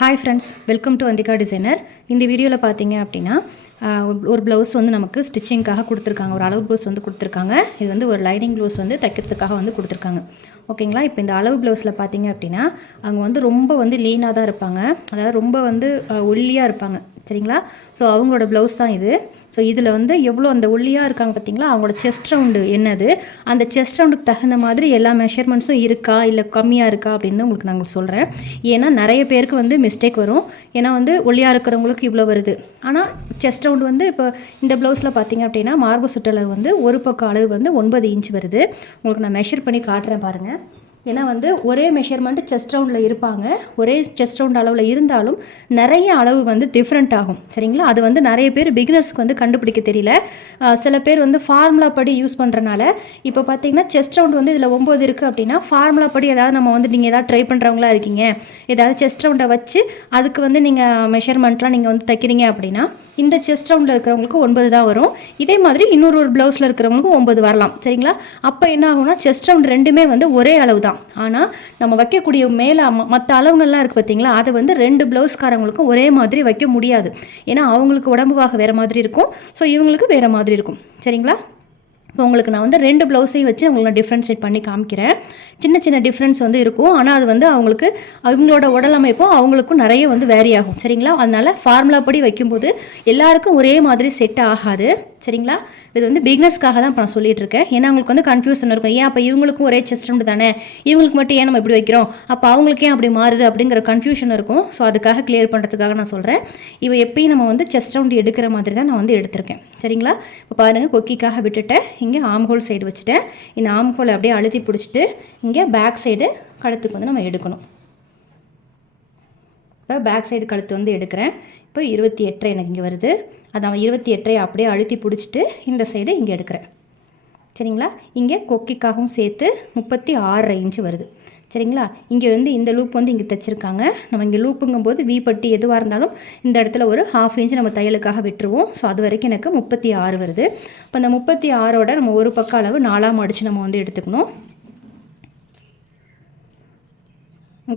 Hi friends welcome to Vanthika designer இந்த வீடியோவில் பார்த்தீங்க அப்படின்னா ஒரு- ஒரு ப்ளவுஸ் வந்து நமக்கு ஸ்டிச்சிங்காக கொடுத்துருக்காங்க. ஒரு அளவு ப்ளவுஸ் வந்து கொடுத்துருக்காங்க. இது வந்து ஒரு லைனிங் ப்ளவுஸ் வந்து தைக்கிறதுக்காக வந்து கொடுத்துருக்காங்க. ஓகேங்களா இப்போ இந்த அளவு ப்ளவுஸில் பார்த்தீங்க அப்படின்னா அவங்க வந்து ரொம்ப வந்து லீனாக தான் இருப்பாங்க. அதாவது ரொம்ப வந்து ஒல்லியாக இருப்பாங்க. சரிங்களா? ஸோ அவங்களோட ப்ளவுஸ் தான் இது. ஸோ இதில் வந்து எவ்வளோ அந்த ஒல்லியாக இருக்காங்க பார்த்தீங்களா அவங்களோட செஸ்ட் ரவுண்டு என்னது? அந்த செஸ்ட் ரவுண்டுக்கு தகுந்த மாதிரி எல்லா மெஷர்மெண்ட்ஸும் இருக்கா? இல்லை கம்மியாக இருக்கா? அப்படின்னு உங்களுக்கு நான் உங்களுக்கு சொல்கிறேன் ஏன்னா நிறைய பேருக்கு வந்து மிஸ்டேக் வரும். ஏன்னா வந்து ஒல்லியாக இருக்கிறவங்களுக்கு இவ்வளோ வருது. ஆனால் செஸ்ட் ரவுண்டு வந்து இப்போ இந்த ப்ளவுஸில் பார்த்தீங்க அப்படின்னா மார்பு சுற்றளவு வந்து ஒரு பக்கம் அளவு வந்து ஒன்பது இன்ச் வருது. உங்களுக்கு நான் மெஷர் பண்ணி காட்டுறேன் பாருங்கள் ஏன்னா வந்து ஒரே மெஷர்மெண்ட் செஸ்ட் ரவுண்டில் இருப்பாங்க. ஒரே செஸ்ட் ரவுண்ட் அளவில் இருந்தாலும் நிறைய அளவு வந்து டிஃப்ரெண்ட் ஆகும். சரிங்களா? அது வந்து நிறைய பேர் பிகினர்ஸ்க்கு வந்து கண்டுபிடிக்க தெரியல. சில பேர் வந்து ஃபார்முலா படி யூஸ் பண்ணுறனால இப்போ பார்த்தீங்கன்னா செஸ்ட் ரவுண்ட் வந்து இதில் ஒம்பது இருக்குது அப்படின்னா ஃபார்முலா படி ஏதாவது நம்ம வந்து நீங்கள் ஏதாவது ட்ரை பண்ணுறவங்களா இருக்கீங்க. ஏதாவது செஸ்ட் ரவுண்டை வச்சு அதுக்கு வந்து நீங்கள் மெஷர்மெண்ட்லாம் நீங்கள் வந்து தைக்கிறீங்க அப்படின்னா இந்த செஸ்ட் ரவுண்டில் இருக்கிறவங்களுக்கு ஒன்பது தான் வரும். இதே மாதிரி இன்னொரு ஒரு ப்ளவுஸில் இருக்கிறவங்களுக்கு ஒன்பது வரலாம். சரிங்களா? அப்போ என்ன ஆகும்னா செஸ்ட் ரவுண்ட் ரெண்டுமே வந்து ஒரே அளவு தான். ஆனால் நம்ம வைக்கக்கூடிய மேலே மற்ற அளவுங்கள்லாம் இருக்குது பார்த்தீங்களா அதை வந்து ரெண்டு ப்ளவுஸ்காரங்களுக்கும் ஒரே மாதிரி வைக்க முடியாது. ஏன்னா அவங்களுக்கு உடம்புவாக வேறு மாதிரி இருக்கும். ஸோ இவங்களுக்கு வேறு மாதிரி இருக்கும். சரிங்களா? இப்போ உங்களுக்கு நான் வந்து ரெண்டு ப்ளவுஸையும் வச்சு உங்களுக்கு நான் டிஃப்ரென்ஷியேட் பண்ணி காமிக்கிறேன். சின்ன சின்ன டிஃப்ரென்ஸ் வந்து இருக்கும். ஆனால் அது வந்து அவங்களுக்கு அவங்களோட உடல் அமைப்பும் அவங்களுக்கும் நிறைய வந்து வேரி ஆகும். சரிங்களா? அதனால் ஃபார்முலா படி வைக்கும்போது எல்லாருக்கும் ஒரே மாதிரி செட் ஆகாது. சரிங்களா? இது வந்து பிகினர்ஸ்க்காக தான் இப்போ நான் சொல்லிட்டு இருக்கேன். ஏன்னா அவங்களுக்கு வந்து கன்ஃபியூஷன் இருக்கும். ஏன் அப்போ இவங்களுக்கும் ஒரே செஸ்ட் ரவுண்டு தானே? இவங்களுக்கு மட்டும் ஏன் நம்ம இப்படி வைக்கிறோம்? அப்போ அவங்களுக்கு ஏன் அப்படி மாறுது? அப்படிங்கிற கன்ஃபியூஷன் இருக்கும். ஸோ அதுக்காக கிளியர் பண்ணுறதுக்காக நான் சொல்கிறேன் இவ எப்பயும் நம்ம வந்து செஸ்ட் ரவுண்ட் எடுக்கிற மாதிரி தான் நான் வந்து எடுத்திருக்கேன். சரிங்களா? இப்போ பாருங்கள் கொக்கிக்காக விட்டுட்டேன். இங்கே ஆம் ஹோல் சைடு வச்சுட்டேன். இந்த ஆம் ஹோலை அப்படியே அழுத்தி பிடிச்சிட்டு இங்கே பேக் சைடு கழுத்துக்கு வந்து நம்ம எடுக்கணும். இப்போ பேக் சைடு கழுத்து வந்து எடுக்கிறேன். இப்போ இருபத்தி எட்டரை எனக்கு இங்கே வருது. அதான் இருபத்தி எட்டரை அப்படியே அழுத்தி பிடிச்சிட்டு இந்த சைடு இங்கே எடுக்கிறேன். சரிங்களா? இங்கே கொக்கிக்காகவும் சேர்த்து முப்பத்தி ஆறரை இன்ச்சு வருது. சரிங்களா? இங்கே வந்து இந்த லூப் வந்து இங்கே தைச்சிருக்காங்க. நம்ம இங்கே லூப்புங்கும்போது வி பட்டி எதுவாக இருந்தாலும் இந்த இடத்துல ஒரு ஹாஃப் இன்ச் நம்ம தையலுக்காக விட்டுருவோம். ஸோ அது வரைக்கும் எனக்கு முப்பத்தி ஆறு வருது. இப்போ அந்த முப்பத்தி ஆறோட நம்ம ஒரு பக்கம் அளவு நாலாக மடித்து நம்ம வந்து எடுத்துக்கணும்.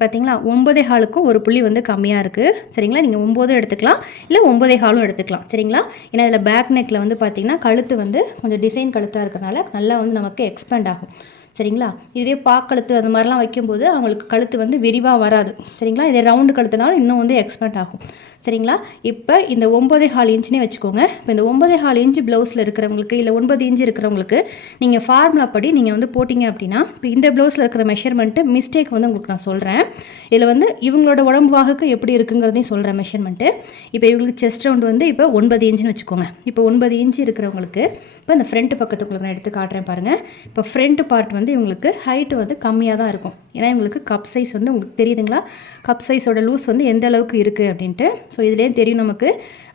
பார்த்தீங்களா ஒன்பதே ஹாலுக்கும் ஒரு புள்ளி வந்து கம்மியாக இருக்குது சரிங்களா? நீங்கள் ஒம்போதும் எடுத்துக்கலாம். இல்லை ஒம்பதே ஹாலும் எடுத்துக்கலாம். சரிங்களா? ஏன்னா இதில் பேக் நெக்கில் வந்து பார்த்தீங்கன்னா கழுத்து வந்து கொஞ்சம் டிசைன் கழுத்தாக இருக்கிறனால நல்லா வந்து நமக்கு எக்ஸ்பேண்ட் ஆகும். சரிங்களா? இதுவே பாக்கழுத்து அந்த மாதிரிலாம் வைக்கும்போது அவங்களுக்கு கழுத்து வந்து விரிவாக வராது. சரிங்களா? இதே ரவுண்டு கழுத்துனாலும் இன்னும் வந்து எக்ஸ்பேண்ட் ஆகும். சரிங்களா? இப்போ இந்த ஒம்பதே ஹால் இன்ச்சுனே வச்சுக்கோங்க. இப்போ இந்த ஒம்பதே ஹால் இன்ச்சு ப்ளவுஸில் இருக்கிறவங்களுக்கு இல்லை ஒன்பது இன்ச்சு இருக்கிறவங்களுக்கு நீங்கள் ஃபார்முலா படி நீங்கள் வந்து போட்டிங்க அப்படின்னா இப்போ இந்த ப்ளவுஸில் இருக்கிற மெஷர்மெண்ட்டு மிஸ்டேக் வந்து உங்களுக்கு நான் சொல்கிறேன் இதில் வந்து இவங்களோட உடம்பு வாகுக்கு எப்படி இருக்குங்கிறதையும் சொல்கிறேன் மெஷர்மெண்ட்டு இப்போ இவங்களுக்கு செஸ்ட் ரவுண்ட் வந்து இப்போ ஒன்பது இன்ச்சுன்னு வச்சுக்கோங்க. இப்போ ஒன்பது இன்ச்சு இருக்கிறவங்களுக்கு இப்போ இந்த ஃப்ரண்ட் பக்கத்துக்குள்ள நான் எடுத்து காட்டுறேன் பாருங்கள் இப்போ ஃப்ரண்ட் பார்ட் வந்து வந்து இவங்களுக்கு ஹைட்டு வந்து கம்மியாக தான் இருக்கும். ஏன்னா இவங்களுக்கு கப் சைஸ் வந்து உங்களுக்கு தெரியுதுங்களா? கப் சைஸோட லூஸ் வந்து எந்த அளவுக்கு இருக்குது அப்படின்ட்டு. ஸோ இதுலேயே தெரியும் நமக்கு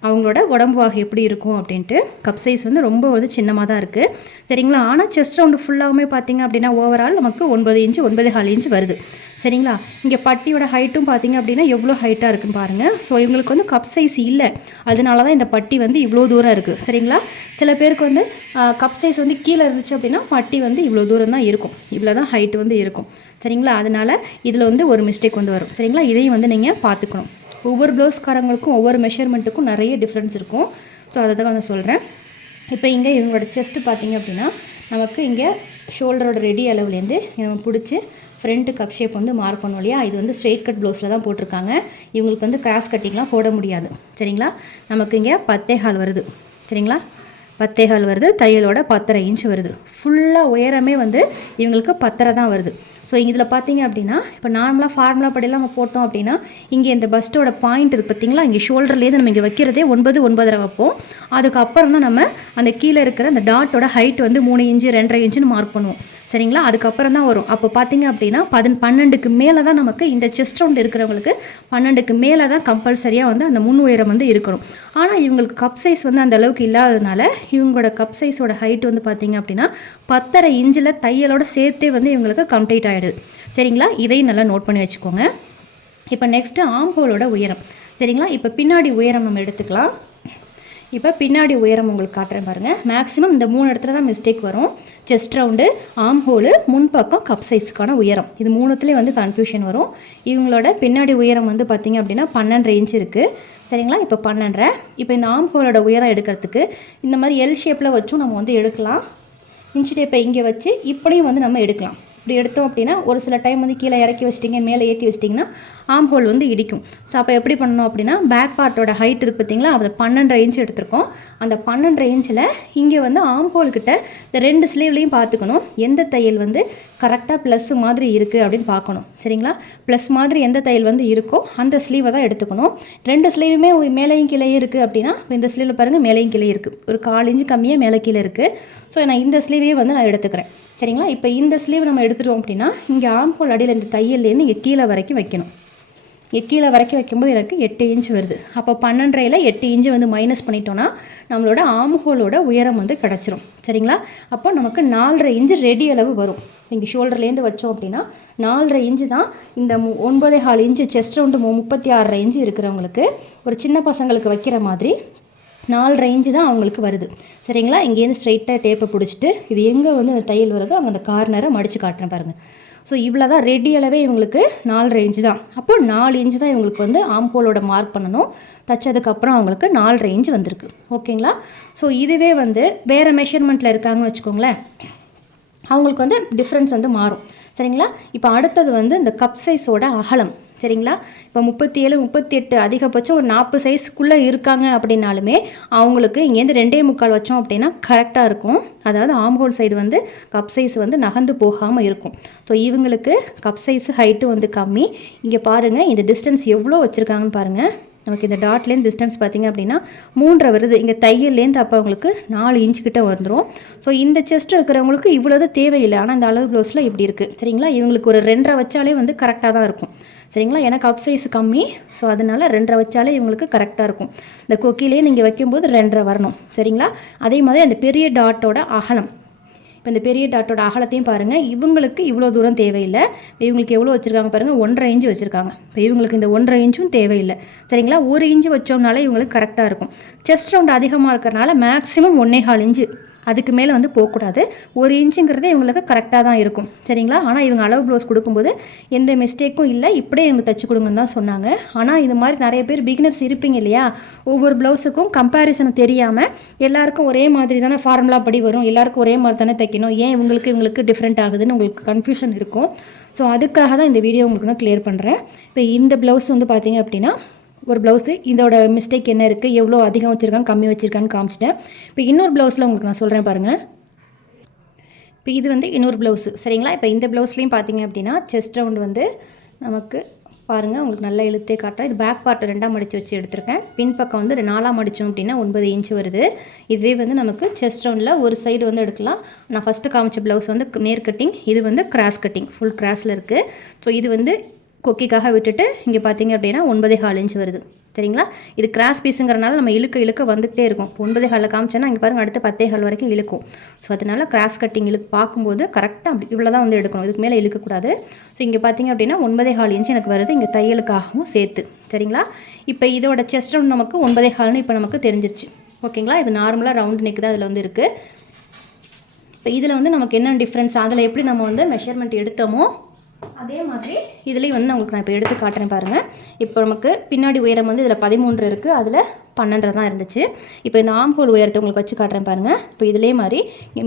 அவங்களோட உடம்பு வாகு எப்படி இருக்கும் அப்படின்ட்டு. கப் சைஸ் வந்து ரொம்ப வந்து சின்னமாக தான் இருக்குது சரிங்களா? ஆனால் செஸ்ட் ரவுண்டு ஃபுல்லாகவுமே பார்த்தீங்க அப்படின்னா ஓவரால் நமக்கு ஒன்பது இன்ச்சு ஒன்பது கால் இன்ச்சு வருது. சரிங்களா? இங்கே பட்டியோட ஹைட்டும் பார்த்தீங்க அப்படின்னா எவ்வளோ ஹைட்டாக இருக்குன்னு பாருங்கள் ஸோ இவங்களுக்கு வந்து கப் சைஸ் இல்லை. அதனால தான் இந்த பட்டி வந்து இவ்வளோ தூரம் இருக்குது சரிங்களா? சில பேருக்கு வந்து கப் சைஸ் வந்து கீழே இருந்துச்சு அப்படின்னா பட்டி வந்து இவ்வளோ தூரம் தான் இருக்கும். இவ்வளோ தான் ஹைட் வந்து இருக்கும். சரிங்களா? அதனால் இதில் வந்து ஒரு மிஸ்டேக் வந்து வரும். சரிங்களா? இதையும் வந்து நீங்கள் பார்த்துக்கணும். ஒவ்வொரு ப்ளவுஸ்காரங்களுக்கும் ஒவ்வொரு மெஷர்மெண்ட்டுக்கும் நிறைய டிஃப்ரென்ஸ் இருக்கும். ஸோ அதை தான் வந்து சொல்கிறேன் இப்போ இங்கே இவங்களோட செஸ்ட்டு பார்த்தீங்க அப்படின்னா நமக்கு இங்கே ஷோல்டரோட ரெடி அளவுலேருந்து நம்ம பிடிச்சி ஃப்ரண்ட்டு கப் ஷேப் வந்து மார்க் பண்ணுவோம் இல்லையா? இது வந்து ஸ்ட்ரெயிட் கட் ப்ளவுஸில் தான் போட்டிருக்காங்க. இவங்களுக்கு வந்து கிராஸ் கட்டிங்லாம் போட முடியாது. சரிங்களா? நமக்கு இங்கே பத்தே கால் வருது. சரிங்களா? பத்தே கால் வருது. தையலோட பத்தரை இன்ச் வருது. ஃபுல்லாக உயரமே வந்து இவங்களுக்கு பத்தரை தான் வருது. ஸோ இதில் பார்த்தீங்க அப்படின்னா இப்போ நார்மலாக ஃபார்முலா படியெல்லாம் நம்ம போட்டோம் அப்படின்னா இங்கே இந்த பஸ்ட்டோட பாயிண்ட் இருக்குது பார்த்தீங்களா இங்கே ஷோல்டர்லேருந்து நம்ம இங்கே வைக்கிறதே ஒன்பது ஒன்பதரை வைப்போம். அதுக்கப்புறம் தான் நம்ம அந்த கீழே இருக்கிற அந்த டாட்டோட ஹைட் வந்து மூணு இன்ச்சு ரெண்டரை இன்ச்சுன்னு மார்க் பண்ணுவோம். சரிங்களா? அதுக்கப்புறம் தான் வரும். அப்போ பார்த்தீங்க அப்படின்னா பதின் பன்னெண்டுக்கு மேலே தான் நமக்கு இந்த செஸ்ட் ரவுண்ட் இருக்கிறவங்களுக்கு பன்னெண்டுக்கு மேலே தான் கம்பல்சரியாக வந்து அந்த முன் உயரம் வந்து இருக்கணும். ஆனால் இவங்களுக்கு கப் சைஸ் வந்து அந்த அளவுக்கு இல்லாததுனால இவங்களோட கப் சைஸோட ஹைட் வந்து பார்த்தீங்க அப்படின்னா பத்தரை இன்ச்சில் தையலோட சேர்த்தே வந்து இவங்களுக்கு கம்ப்ளீட் ஆகிடுது சரிங்களா? இதையும் நல்லா நோட் பண்ணி வச்சுக்கோங்க. இப்போ நெக்ஸ்ட்டு ஆம்ஹோலோட உயரம். சரிங்களா? இப்போ பின்னாடி உயரம் நம்ம எடுத்துக்கலாம். இப்போ பின்னாடி உயரம் உங்களுக்கு காட்டுறேன் பாருங்கள் மேக்ஸிமம் இந்த மூணு இடத்துல தான் மிஸ்டேக் வரும். செஸ்ட் ரவுண்டு ஆம் ஹோலு முன்பக்கம் கப் சைஸுக்கான உயரம். இது மூணுத்துலேயும் வந்து கன்ஃபியூஷன் வரும். இவங்களோட பின்னாடி உயரம் வந்து பார்த்திங்க அப்படின்னா பன்னெண்டு இன்ச் இருக்குது சரிங்களா? இப்போ பன்னெண்டரை. இப்போ இந்த ஆம் ஹோலோட உயரம் எடுக்கிறதுக்கு இந்த மாதிரி எல் ஷேப்பில் வச்சும் நம்ம வந்து எடுக்கலாம். இன்ச்சு டேப்பை இங்கே வச்சு இப்படியும் வந்து நம்ம எடுக்கலாம். இப்படி எடுத்தோம் அப்படின்னா ஒரு சில டைம் வந்து கீழே இறக்கி வச்சிட்டிங்க மேலே ஏற்றி வச்சிட்டிங்கன்னா ஆம் ஹோல் வந்து இடிக்கும். ஸோ அப்போ எப்படி பண்ணணும் அப்படின்னா பேக் பார்ட்டோட ஹைட் இருக்குது பார்த்தீங்களா அதை பன்னெண்டரை இன்ச் எடுத்திருக்கோம். அந்த பன்னெண்டரை இன்ச்சில் இங்கே வந்து ஆம் ஹோல்கிட்ட இந்த ரெண்டு ஸ்லீவ்லேயும் பார்த்துக்கணும். எந்த தையல் வந்து கரெக்டாக ப்ளஸ் மாதிரி இருக்குது அப்படின்னு பார்க்கணும். சரிங்களா? ப்ளஸ் மாதிரி எந்த தையல் வந்து இருக்கோ அந்த ஸ்லீவை தான் எடுத்துக்கணும். ரெண்டு ஸ்லீவுமே மேலேயும் கீழே இருக்குது அப்படின்னா இந்த ஸ்லீவில் பாருங்கள் மேலேயும் கீழே இருக்குது ஒரு கால் இன்ச்சு கம்மியாக மேலே கீழே இருக்குது ஸோ நான் இந்த ஸ்லீவையே வந்து நான் எடுத்துக்கிறேன். சரிங்களா? இப்போ இந்த ஸ்லீவ் நம்ம எடுத்துட்டோம் அப்படின்னா இங்கே ஆம்போல் அடியில் இந்த தையல்லேருந்து இங்கே கீழே வரைக்கும் வைக்கணும். இங்கே கீழே வரைக்கும் வைக்கும்போது எனக்கு எட்டு இன்ச் வருது. அப்போ பன்னெண்டரையில் எட்டு இன்ச்சு வந்து மைனஸ் பண்ணிட்டோன்னா நம்மளோட ஆம்ஹோலோட உயரம் வந்து கிடச்சிரும். சரிங்களா? அப்போ நமக்கு நாலரை இன்ச்சு ரெடி அளவு வரும். இங்கே ஷோல்டர்லேருந்து வச்சோம் அப்படின்னா நாலரை இன்ச்சு தான் இந்த மு ஒன்பதே கால் இன்ச்சு செஸ்ட் ரவுண்டு முப்பத்தி ஆறரை இன்ச்சு இருக்கிறவங்களுக்கு ஒரு சின்ன பசங்களுக்கு வைக்கிற மாதிரி நாலரை இன்ச்சு தான் அவங்களுக்கு வருது. சரிங்களா? இங்கேருந்து ஸ்ட்ரைட்டாக டேப்பை பிடிச்சிட்டு இது எங்கே வந்து அந்த தையல் வருதோ அங்கே அந்த கார்னரை மடித்து காட்டுறேன் பாருங்கள் ஸோ இவ்வளோ தான் ரெடி அளவே இவங்களுக்கு நாலு இன்ச்சு தான். அப்போ நாலு இன்ச்சு தான் இவங்களுக்கு வந்து ஆம்போலோட மார்க் பண்ணணும். தச்சதுக்கப்புறம் அவங்களுக்கு நாலு ரேஞ்சு வந்திருக்கு. ஓகேங்களா? ஸோ இதுவே வந்து வேறு மெஷர்மெண்ட்டில் இருக்காங்கன்னு வச்சுக்கோங்களேன். அவங்களுக்கு வந்து டிஃப்ரென்ஸ் வந்து மாறும். சரிங்களா? இப்போ அடுத்தது வந்து இந்த கப் சைஸோட அகலம். சரிங்களா? இப்போ முப்பத்தி ஏழு முப்பத்தி எட்டு அதிகபட்சம் ஒரு நாற்பது சைஸ்க்குள்ளே இருக்காங்க அப்படின்னாலுமே அவங்களுக்கு இங்கேருந்து ரெண்டே முக்கால் வச்சோம் அப்படின்னா கரெக்டாக இருக்கும். அதாவது ஆம்ஹோல் சைடு வந்து கப் சைஸ் வந்து நகர்ந்து போகாமல் இருக்கும். ஸோ இவங்களுக்கு கப் சைஸ் ஹைட்டு வந்து கம்மி. இங்கே பாருங்கள் இந்த டிஸ்டன்ஸ் எவ்வளோ வச்சுருக்காங்கன்னு பாருங்கள் நமக்கு இந்த டாட்லேருந்து டிஸ்டன்ஸ் பார்த்திங்க அப்படின்னா மூன்றரை வருது. இங்கே தையல்லேருந்து அப்போ அவங்களுக்கு நாலு இன்ச்சு கிட்ட வந்துடும் ஸோ இந்த செஸ்ட் இருக்கிறவங்களுக்கு இவ்வளோது தேவையில்லை. ஆனால் இந்த அளவு ப்ளவுஸில் இப்படி இருக்குது சரிங்களா? இவங்களுக்கு ஒரு ரெண்டரை வச்சாலே வந்து கரெக்டாக தான் இருக்கும். சரிங்களா? எனக்கு அப் சைஸ் கம்மி. ஸோ அதனால் ரெண்டரை வச்சாலே இவங்களுக்கு கரெக்டாக இருக்கும். இந்த கொக்கிலே நீங்கள் வைக்கும்போது ரெண்டரை வரணும். சரிங்களா? அதே மாதிரி அந்த பெரிய டாட்டோட அகலம். இப்போ இந்த பெரிய டாட்டோட அகலத்தையும் பாருங்கள் இவங்களுக்கு இவ்வளோ தூரம் தேவையில்லை. இவங்களுக்கு எவ்வளோ வச்சுருக்காங்க பாருங்கள் ஒன்றரை இன்ச்சு வச்சுருக்காங்க. இப்போ இவங்களுக்கு இந்த ஒன்றரை இன்ச்சும் தேவையில்லை. சரிங்களா? ஒரு இன்ச்சு வச்சோம்னாலே இவங்களுக்கு கரெக்டாக இருக்கும். செஸ்ட் ரவுண்ட் அதிகமாக இருக்கிறனால மேக்ஸிமம் ஒன்றே கால் இன்ச்சு அதுக்கு மேலே வந்து போகக்கூடாது. ஒரு இன்ச்சுங்கிறது இவங்களுக்கு கரெக்டாக தான் இருக்கும். சரிங்களா? ஆனால் இவங்க அளவு ப்ளவுஸ் கொடுக்கும்போது எந்த மிஸ்டேக்கும் இல்லை. இப்படியே எங்களுக்கு தைச்சி கொடுங்கன்னு தான் சொன்னாங்க. ஆனால் இது மாதிரி நிறைய பேர் பிகினர்ஸ் இருப்பீங்க இல்லையா? ஒவ்வொரு ப்ளவுஸுக்கும் கம்பேரிசன் தெரியாமல் எல்லாருக்கும் ஒரே மாதிரி தானே ஃபார்முலா படி வரும். எல்லாருக்கும் ஒரே மாதிரி தானே தைக்கணும். ஏன் இவங்களுக்கு இவங்களுக்கு டிஃப்ரெண்ட் ஆகுதுன்னு உங்களுக்கு கன்ஃபியூஷன் இருக்கும். ஸோ அதுக்காக தான் இந்த வீடியோ உங்களுக்கு நான் கிளியர் பண்ணுறேன் இப்போ இந்த ப்ளவுஸ் வந்து பார்த்தீங்க அப்படின்னா ஒரு ப்ளவுஸு இதோட மிஸ்டேக் என்ன இருக்குது எவ்வளோ அதிகம் வச்சுருக்காங்க கம்மி வச்சுருக்கான்னு காமிச்சிட்டேன். இப்போ இன்னொரு ப்ளவுஸில் உங்களுக்கு நான் சொல்கிறேன் பாருங்கள் இப்போ இது வந்து இன்னொரு ப்ளவுஸு சரிங்களா? இப்போ இந்த ப்ளவுஸ்லேயும் பார்த்தீங்க அப்படின்னா செஸ்ட் ரவுண்ட் வந்து நமக்கு பாருங்கள் உங்களுக்கு நல்லா இழுத்தே காட்டுறேன் இது பேக் பார்ட்டை ரெண்டாக மடித்து வச்சு எடுத்திருக்கேன். பின்பக்கம் வந்து நாலாக மடித்தோம் அப்படின்னா ஒன்பது இன்ச்சு வருது. இதுவே வந்து நமக்கு செஸ்ட் ரவுண்டில் ஒரு சைடு வந்து எடுக்கலாம். நான் ஃபஸ்ட்டு காமிச்ச ப்ளவுஸ் வந்து நேர் கட்டிங் இது வந்து கிராஸ் கட்டிங் ஃபுல் கிராஸில் இருக்குது ஸோ இது வந்து கொக்கிக்காக விட்டுட்டு இங்கே பார்த்தீங்க அப்படின்னா ஒன்பதே கால் இன்ச் வருது. சரிங்களா? இது கிராஸ் பீஸுங்கிறனால நம்ம இழுக்க இழுக்க வந்துகிட்டே இருக்கும். இப்போ ஒன்பதே ஹாலில் காமிச்சோன்னா இங்கே பாருங்கள் அடுத்த பத்தே ஹால் வரைக்கும் இழுக்கும். ஸோ அதனால கிராஸ் கட்டிங் இழுக்கு பார்க்கும்போது கரெக்டாக அப்படி இவ்வளோ தான் வந்து எடுக்கணும். இதுக்கு மேலே இழுக்கக்கூடாது ஸோ இங்கே பார்த்தீங்க அப்படின்னா ஒன்பதே ஹால் இன்ச் எனக்கு வருது. இங்கே தையலுக்காகவும் சேர்த்து. சரிங்களா? இப்போ இதோட செஸ்ட் ரவுண்ட் நமக்கு ஒன்பதே ஹால்னு இப்போ நமக்கு தெரிஞ்சிருச்சு. ஓகேங்களா? இது நார்மலாக ரவுண்ட் நெக் தான் இதில் வந்து இருக்குது இப்போ இதில் வந்து நமக்கு என்ன டிஃப்ரென்ஸ் அதில் எப்படி நம்ம வந்து மெஷர்மெண்ட் எடுத்தோமோ அதே மாதிரி இதுலேயும் வந்து நான் உங்களுக்கு நான் இப்போ எடுத்து காட்டுறேன் பாருங்கள் இப்போ நமக்கு பின்னாடி உயரம் வந்து இதில் பதிமூன்று இருக்குது அதில் பன்னெண்டரை தான் இருந்துச்சு. இப்போ இந்த ஆம்ஹோல் உயரத்தை உங்களுக்கு வச்சு காட்டுறேன் பாருங்கள் இப்போ இதிலே மாதிரி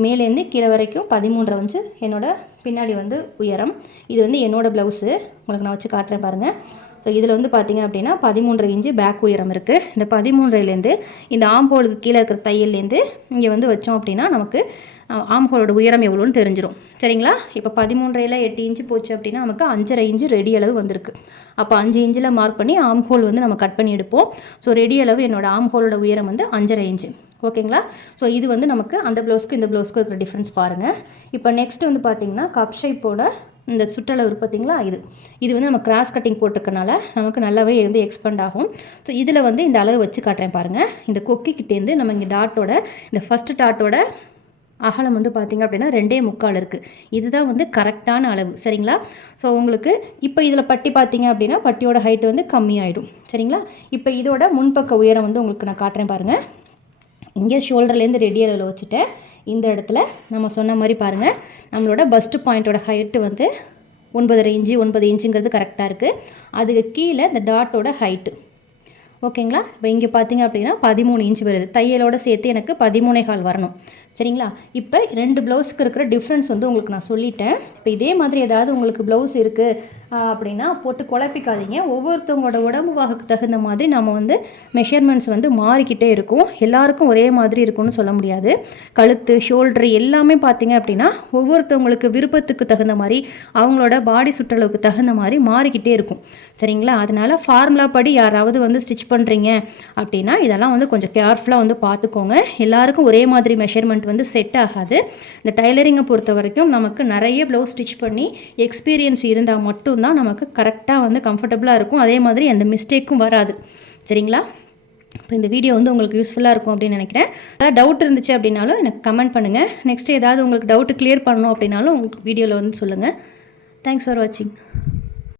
மேலேருந்து கீழே வரைக்கும் பதிமூன்றரை வந்து என்னோடய பின்னாடி வந்து உயரம். இது வந்து என்னோடய ப்ளவுஸு உங்களுக்கு நான் வச்சு காட்டுறேன் பாருங்கள் ஸோ இதில் வந்து பார்த்திங்க அப்படின்னா பதிமூன்று இன்ச்சு பேக் உயரம் இருக்குது இந்த பதிமூன்றையிலேருந்து இந்த ஆம்போலுக்கு கீழே இருக்கிற தையல்லேருந்து இங்கே வந்து வச்சோம் அப்படின்னா நமக்கு ஆம்ஹோலோட உயரம் எவ்வளோன்னு தெரிஞ்சிடும் சரிங்களா? இப்போ பதிமூன்றையில் எட்டு இன்ச்சு போச்சு அப்படின்னா நமக்கு அஞ்சரை இன்ச்சு ரெடி அளவு வந்திருக்கு. அப்போ அஞ்சு இன்ச்சில் மார்க் பண்ணி ஆம்ஹோல் வந்து நம்ம கட் பண்ணி எடுப்போம். ஸோ ரெடி அளவு என்னோடய ஆம்ஹோலோட உயரம் வந்து அஞ்சரை இன்ச்சு. ஓகேங்களா? ஸோ இது வந்து நமக்கு அந்த ப்ளவுஸ்க்கு இந்த ப்ளவுஸ்க்கு இருக்கிற டிஃப்ரென்ஸ் பாருங்கள் இப்போ நெக்ஸ்ட் வந்து பார்த்தீங்கன்னா கப் ஷேப்போட இந்த சுற்றளவு பார்த்தீங்களா இது. இது வந்து நம்ம கிராஸ் கட்டிங் போட்டிருக்கனால நமக்கு நல்லாவே இருந்து எக்ஸ்பெண்ட் ஆகும். ஸோ இதில் வந்து இந்த அளவு வச்சு காட்டுறேன் பாருங்கள் இந்த கொக்கிக்கிட்டேருந்து நம்ம இங்கே டாட்டோட இந்த ஃபஸ்ட்டு டாட்டோட அகலம் வந்து பார்த்திங்க அப்படின்னா ரெண்டே முக்கால் இருக்குது இதுதான் வந்து கரெக்டான அளவு. சரிங்களா? ஸோ உங்களுக்கு இப்போ இதில் பட்டி பார்த்தீங்க அப்படின்னா பட்டியோட ஹைட் வந்து கம்மியாயிடும். சரிங்களா? இப்போ இதோட முன்பக்க உயரம் வந்து உங்களுக்கு நான் காட்டுறேன் பாருங்கள் இங்கே ஷோல்டர்லேருந்து ரெடி அளவில் வச்சுட்டேன். இந்த இடத்துல நம்ம சொன்ன மாதிரி பாருங்கள் நம்மளோட பஸ்ட் பாயிண்ட்டோட ஹைட்டு வந்து ஒன்பதரை இன்ச்சு ஒன்பது இன்ச்சுங்கிறது கரெக்டாக இருக்குது அதுக்கு கீழே இந்த டாட்டோட ஹைட்டு ஓகேங்களா இப்போ இங்கே பார்த்தீங்க அப்படின்னா பதிமூணு இன்ச்சு வருது. தையலோட சேர்த்து எனக்கு பதிமூணே கால் வரணும். சரிங்களா? இப்போ ரெண்டு ப்ளவுஸுக்கு இருக்கிற டிஃப்ரென்ஸ் வந்து உங்களுக்கு நான் சொல்லிட்டேன். இப்போ இதே மாதிரி ஏதாவது உங்களுக்கு ப்ளவுஸ் இருக்குது அப்படின்னா போட்டு குழப்பிக்காதீங்க. ஒவ்வொருத்தவங்களோட உடம்பு வாகுக்கு தகுந்த மாதிரி நம்ம வந்து மெஷர்மெண்ட்ஸ் வந்து மாறிக்கிட்டே இருக்கும். எல்லாருக்கும் ஒரே மாதிரி இருக்கும்னு சொல்ல முடியாது. கழுத்து ஷோல்டர் எல்லாமே பார்த்தீங்க அப்படின்னா ஒவ்வொருத்தவங்களுக்கு விருப்பத்துக்கு தகுந்த மாதிரி அவங்களோட பாடி சுற்றளவுக்கு தகுந்த மாதிரி மாறிக்கிட்டே இருக்கும். சரிங்களா? அதனால ஃபார்முலா படி யாராவது வந்து ஸ்டிச் பண்ணுறீங்க அப்படின்னா இதெல்லாம் வந்து கொஞ்சம் கேர்ஃபுல்லாக வந்து பார்த்துக்கோங்க. எல்லாருக்கும் ஒரே மாதிரி மெஷர்மெண்ட் வந்து செட் ஆகாது. இந்த டைலரிங்கை பொறுத்த வரைக்கும் நமக்கு நிறைய ப்ளவுஸ் ஸ்டிச் பண்ணி எக்ஸ்பீரியன்ஸ் இருந்தால் மட்டும்தான் நமக்கு கரெக்டாக வந்து கம்ஃபர்டபுளாக இருக்கும். அதே மாதிரி எந்த மிஸ்டேக்கும் வராது. சரிங்களா? இப்போ இந்த வீடியோ வந்து உங்களுக்கு யூஸ்ஃபுல்லாக இருக்கும் அப்படின்னு நினைக்கிறேன். ஏதாவது டவுட் இருந்துச்சு அப்படின்னாலும் எனக்கு கமெண்ட் பண்ணுங்கள் நெக்ஸ்ட் ஏதாவது உங்களுக்கு டவுட்டு கிளியர் பண்ணணும் அப்படின்னாலும் உங்களுக்கு வீடியோவில் வந்து சொல்லுங்கள் தேங்க்ஸ் ஃபார் வாட்சிங்